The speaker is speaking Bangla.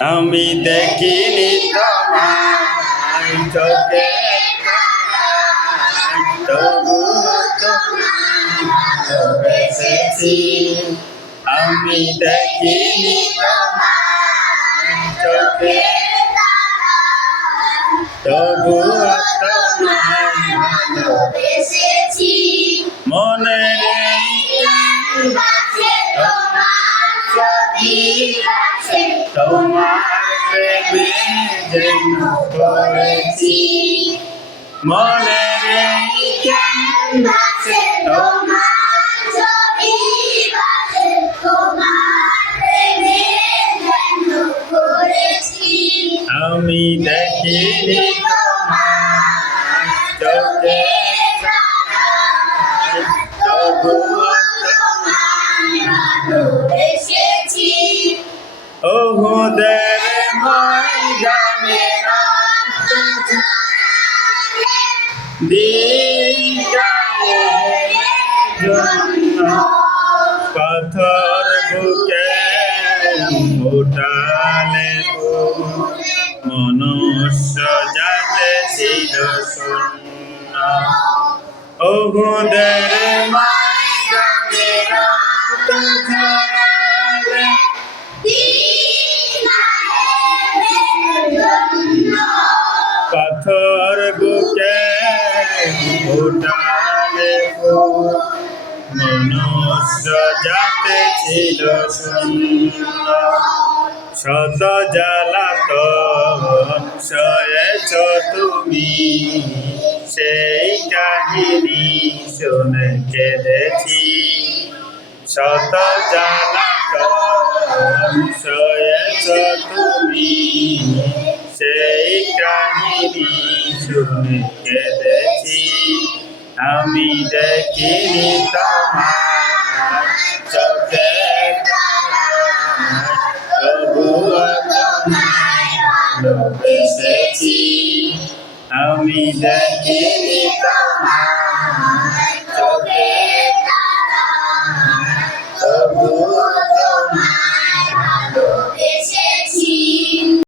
আমি দেখিনি তোমায় চোখের তারায়, তবুও তোমায় ভালোবেসেছি। আমি দেখিনি তোমায় চোখের তারায়, তবুও তোমায় ভালোবেসেছি। মনের এই ক্যানভাসে তোমার ছবি আছে, তোমার প্রেমে যেন পড়েছি। মনের এই ক্যানভাসে তোমার ছবি আছে, তোমার প্রেমে যেন পড়েছি। আমি দেখিনি তোমার চোখের তারায়, তবুও তোমায় ভালোবেসেছি। ওহুদের ময়দানে রক্ত ঝরালে, দিন কায়েমের জন্য পাথর বুকে উঠালে মনুষ্য জাতি ছিল শূন্য। ওহুদের ময়দানে রক্ত ঝরালে, পাথর বুকে উঠালে মনুষ্য জাতি ছিল শূন্য। শত জ্বালাতন সয়েছ তুমি, সেই কাহিনী শুনে কেঁদেছি। শত জ্বালাতন সয়েছ তুমি, সেই কাহিনী শুনে কেঁদেছি। আমি দেখিনি তোমার চোখের তারায়, তবুও তোমায় ভালোবেসেছি। আমি দেখিনি তোমার